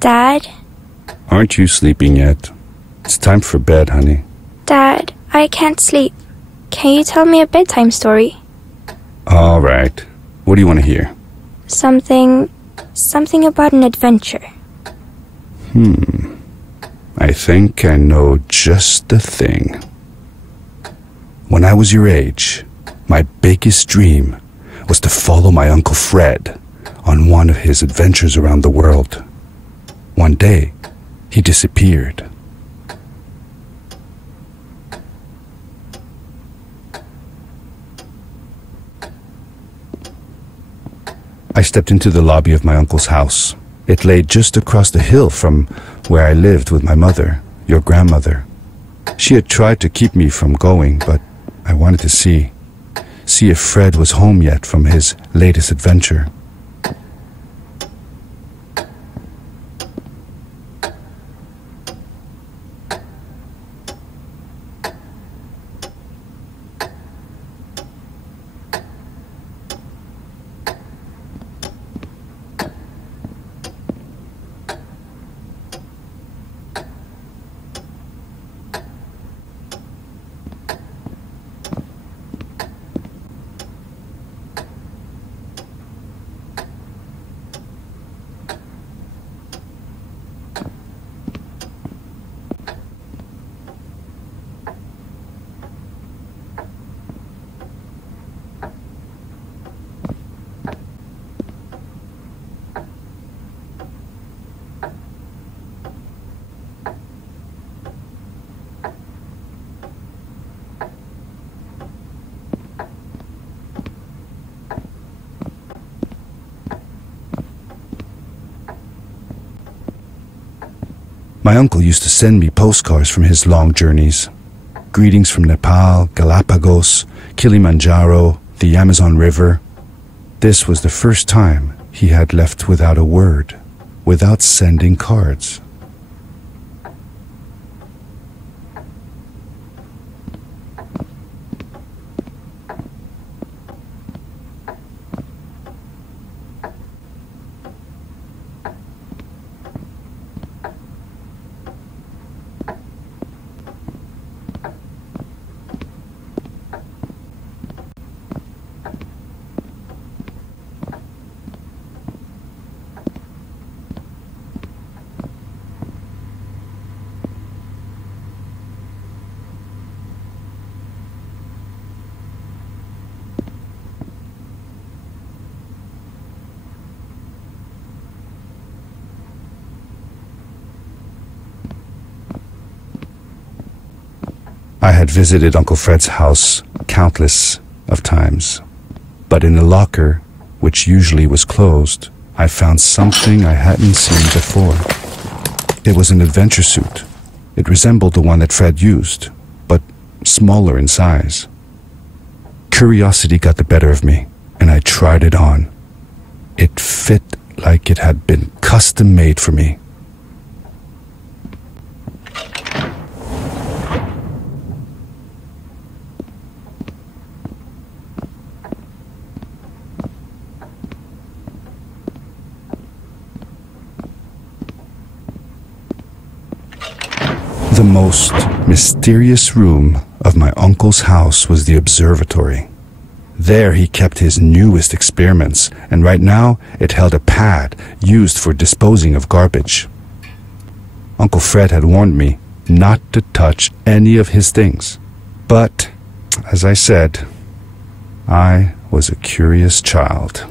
Dad? Aren't you sleeping yet? It's time for bed, honey. Dad, I can't sleep. Can you tell me a bedtime story? All right. What do you want to hear? Something about an adventure. I think I know just the thing. When I was your age, my biggest dream was to follow my Uncle Fred on one of his adventures around the world. One day, he disappeared. I stepped into the lobby of my uncle's house. It lay just across the hill from where I lived with my mother, your grandmother. She had tried to keep me from going, but I wanted to see if Fred was home yet from his latest adventure. My uncle used to send me postcards from his long journeys. Greetings from Nepal, Galapagos, Kilimanjaro, the Amazon River. This was the first time he had left without a word, without sending cards. I had visited Uncle Fred's house countless of times, but in the locker, which usually was closed, I found something I hadn't seen before. It was an adventure suit. It resembled the one that Fred used, but smaller in size. Curiosity got the better of me, and I tried it on. It fit like it had been custom made for me. The most mysterious room of my uncle's house was the observatory. There he kept his newest experiments, and right now it held a pad used for disposing of garbage. Uncle Fred had warned me not to touch any of his things. But, as I said, I was a curious child.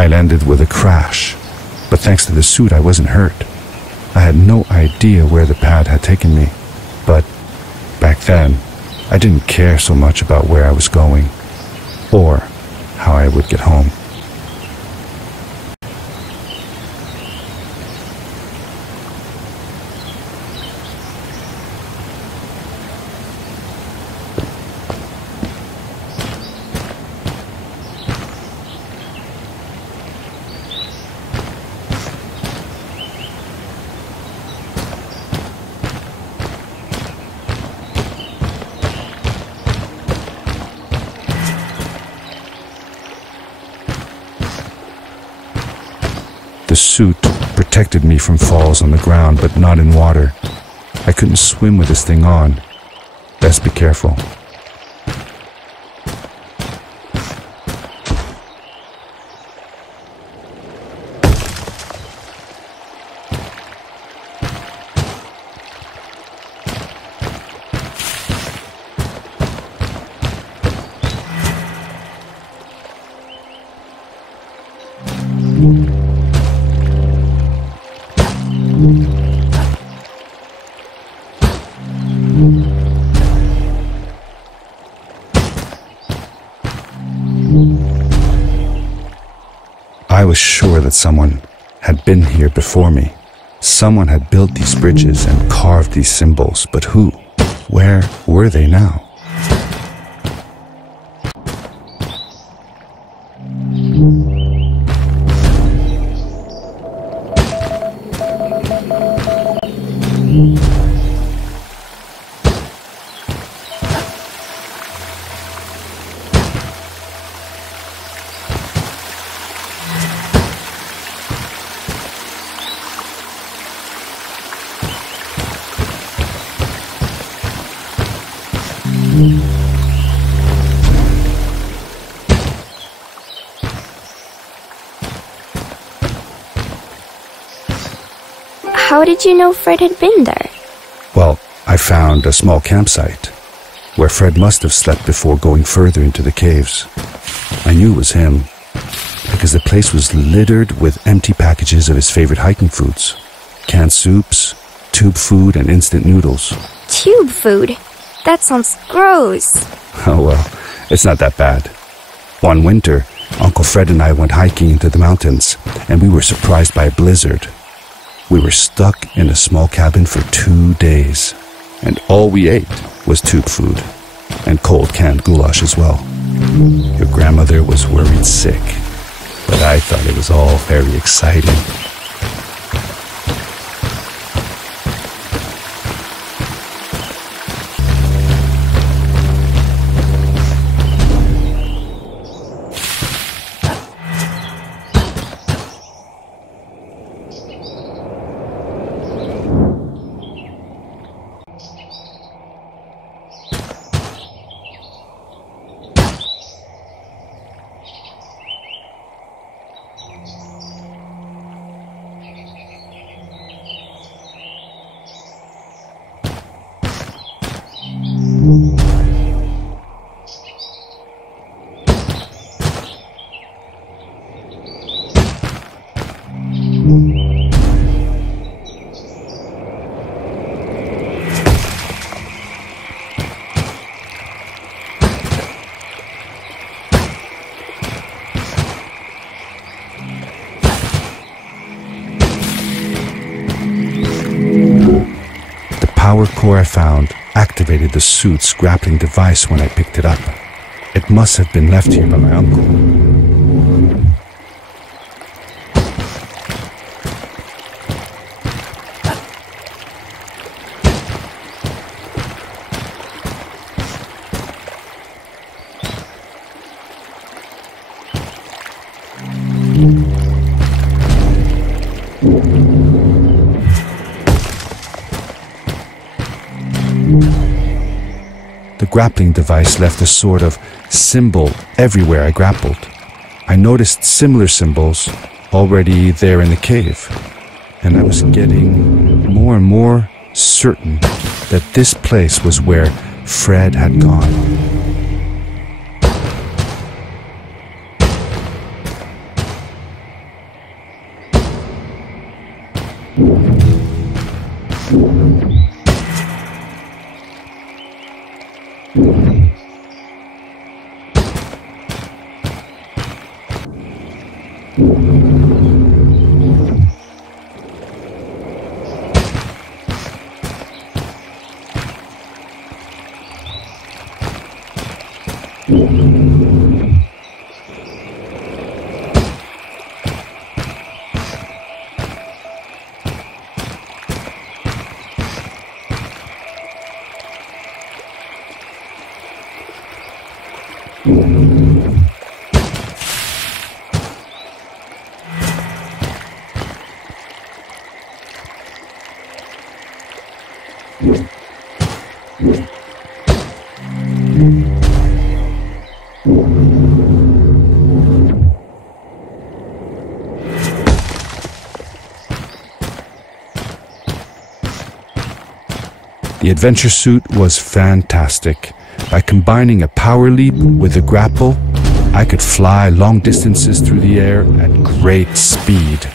I landed with a crash, but thanks to the suit I wasn't hurt. I had no idea where the pad had taken me, but back then I didn't care so much about where I was going or how I would get home. The suit protected me from falls on the ground, but not in water. I couldn't swim with this thing on. Best be careful. I was sure that someone had been here before me. Someone had built these bridges and carved these symbols, but who? Where were they now? How did you know Fred had been there? Well, I found a small campsite where Fred must have slept before going further into the caves. I knew it was him because the place was littered with empty packages of his favorite hiking foods. Canned soups, tube food, and instant noodles. Tube food? That sounds gross. Oh well, it's not that bad. One winter, Uncle Fred and I went hiking into the mountains, and we were surprised by a blizzard. We were stuck in a small cabin for 2 days, and all we ate was tube food, and cold canned goulash as well. Your grandmother was worried sick, but I thought it was all very exciting. Power core I found activated the suit's grappling device when I picked it up. It must have been left here by my uncle. The grappling device left a sort of symbol everywhere I grappled. I noticed similar symbols already there in the cave, and I was getting more and more certain that this place was where Fred had gone. The adventure suit was fantastic. By combining a power leap with a grapple, I could fly long distances through the air at great speed.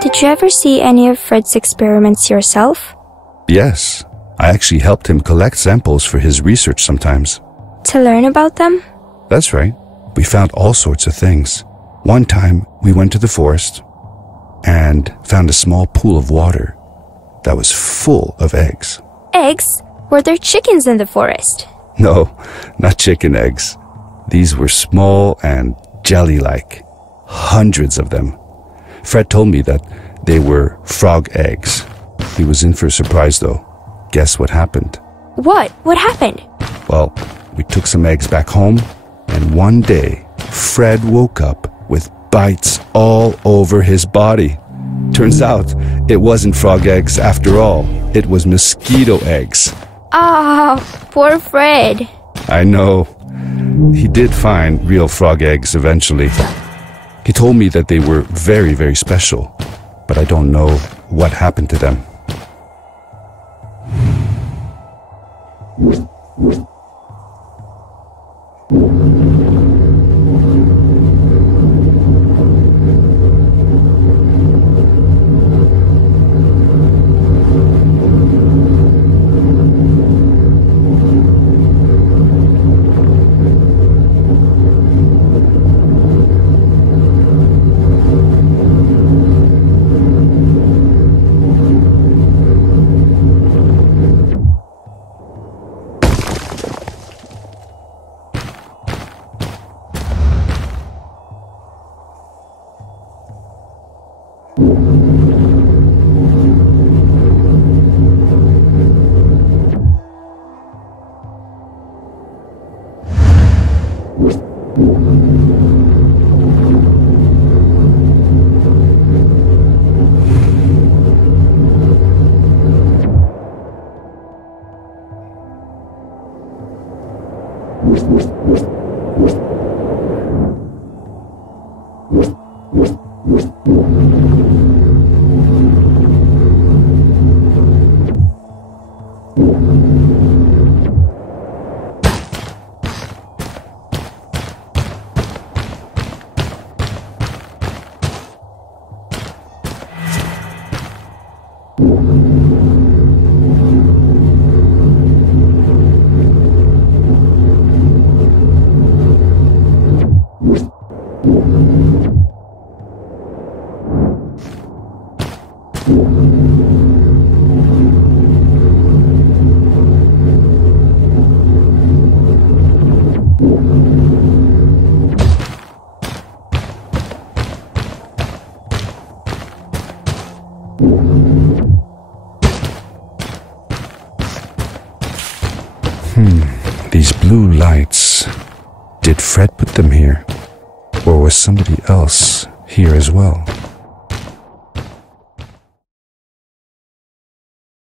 Did you ever see any of Fred's experiments yourself? Yes, I actually helped him collect samples for his research sometimes. To learn about them? That's right. We found all sorts of things. One time, we went to the forest and found a small pool of water that was full of eggs. Eggs? Were there chickens in the forest? No, not chicken eggs. These were small and jelly-like. Hundreds of them. Fred told me that they were frog eggs. He was in for a surprise, though. Guess what happened? What? What happened? Well, we took some eggs back home, and one day, Fred woke up with bites all over his body. Turns out, it wasn't frog eggs after all. It was mosquito eggs. Ah, poor Fred. I know. He did find real frog eggs eventually. He told me that they were very, very special, but I don't know what happened to them. These blue lights, did Fred put them here? Or was somebody else here as well?